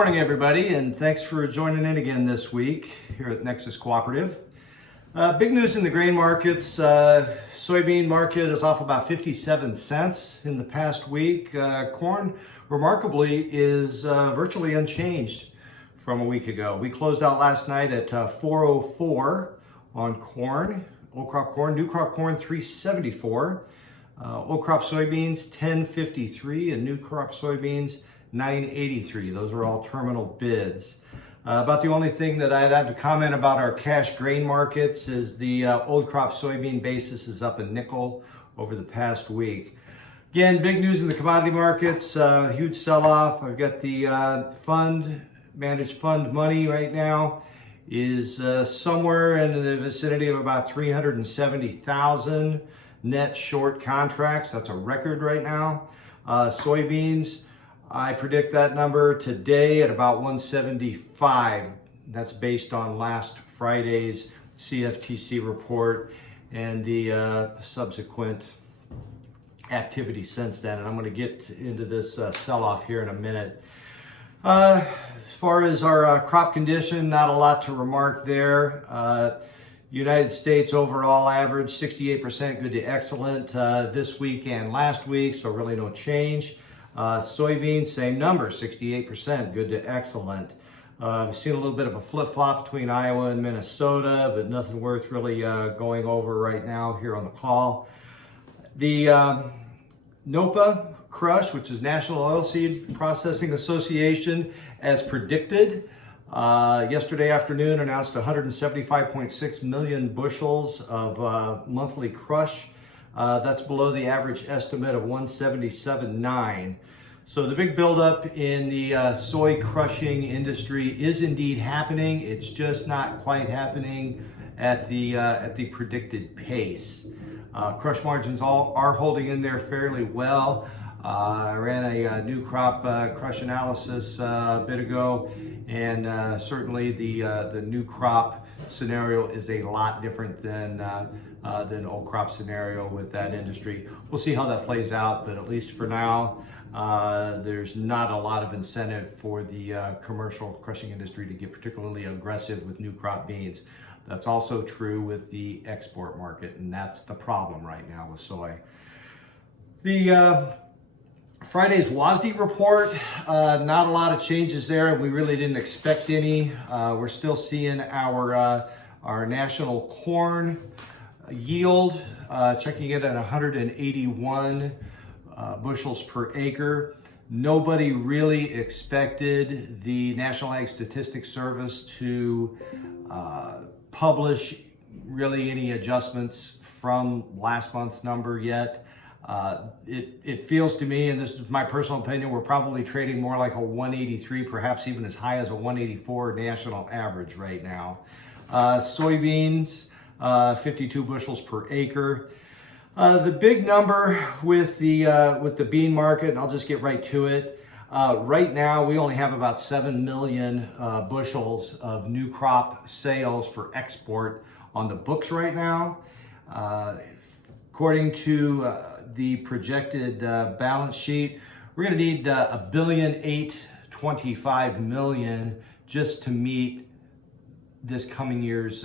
morning, everybody, and thanks for joining in again this week here at Nexus Cooperative. Big news in the grain markets. Soybean market is off about 57 cents in the past week. Corn, remarkably, is virtually unchanged from a week ago. We closed out last night at 404 on corn, old crop corn, new crop corn 374, old crop soybeans 1053, and new crop soybeans 983. Those are all terminal bids. About the only thing that I'd have to comment about our cash grain markets is the old crop soybean basis is up a nickel over the past week. Again, big news in the commodity markets, huge sell-off. I've got the managed fund money right now is somewhere in the vicinity of about 370,000 net short contracts. That's a record right now. Soybeans, I predict that number today at about 175. That's based on last Friday's CFTC report and the subsequent activity since then. And I'm going to get into this sell-off here in a minute. As far as our crop condition, not a lot to remark there. United States overall average 68% good to excellent this week and last week, so really no change. Soybeans, same number, 68% good to excellent. We've seen a little bit of a flip-flop between Iowa and Minnesota, but nothing worth really going over right now here on the call. The NOPA crush, which is National Oilseed Processing Association, as predicted, yesterday afternoon announced 175.6 million bushels of monthly crush. That's below the average estimate of 177.9. So the big buildup in the soy crushing industry is indeed happening. It's just not quite happening at the predicted pace. Crush margins are holding in there fairly well. I ran a new crop crush analysis a bit ago, and certainly the new crop scenario is a lot different than old crop scenario with that industry. We'll see how that plays out, but at least for now, there's not a lot of incentive for the commercial crushing industry to get particularly aggressive with new crop beans. That's also true with the export market, and that's the problem right now with soy. The Friday's WASDE report, not a lot of changes there, and we really didn't expect any. We're still seeing our national corn yield checking it at 181 bushels per acre. Nobody really expected the National Ag Statistics Service to publish really any adjustments from last month's number yet. It feels to me, and this is my personal opinion, we're probably trading more like a 183, perhaps even as high as a 184 national average right now. Soybeans, 52 bushels per acre. The big number with the bean market, and I'll just get right to it. Right now, we only have about 7 million bushels of new crop sales for export on the books right now. According to the projected balance sheet, we're going to need $1.825 billion just to meet this coming year's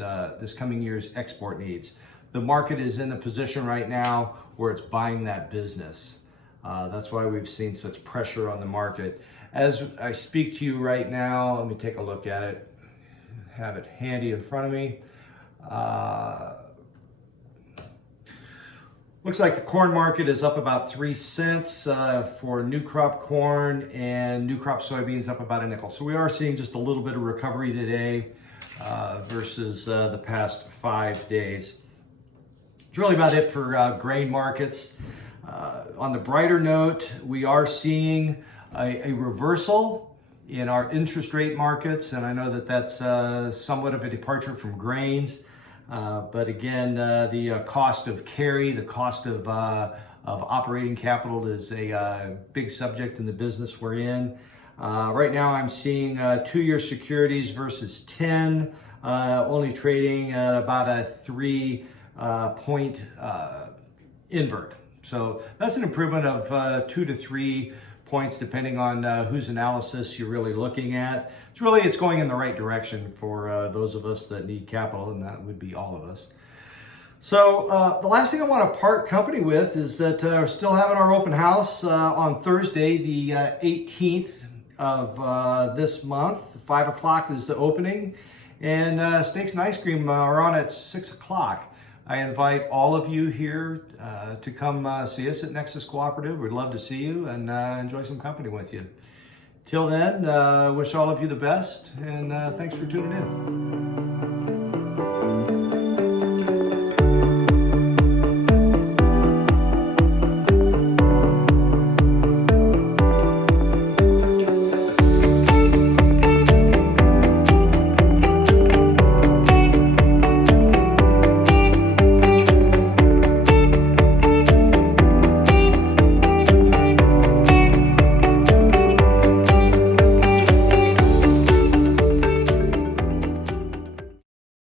export needs. The market is in a position right now where it's buying that business. That's why we've seen such pressure on the market. As I speak to you right now, let me take a look at it. Have it handy in front of me. Looks like the corn market is up about 3 cents for new crop corn, and new crop soybeans up about a nickel. So we are seeing just a little bit of recovery today versus the past 5 days. It's really about it for grain markets. On the brighter note, we are seeing a reversal in our interest rate markets, and I know that that's somewhat of a departure from grains. But again, the cost of carry, the cost of operating capital is a big subject in the business we're in. Right now I'm seeing 2-year securities versus 10, only trading at about a 3 point invert. So that's an improvement of 2 to 3 points depending on whose analysis you're really looking at. It's going in the right direction for those of us that need capital, and that would be all of us. So the last thing I want to part company with is that we're still having our open house on Thursday, the 18th of this month. 5 o'clock is the opening, and Steaks and Ice Cream are on at 6 o'clock. I invite all of you here to come see us at Nexus Cooperative. We'd love to see you and enjoy some company with you. Till then, wish all of you the best, and thanks for tuning in.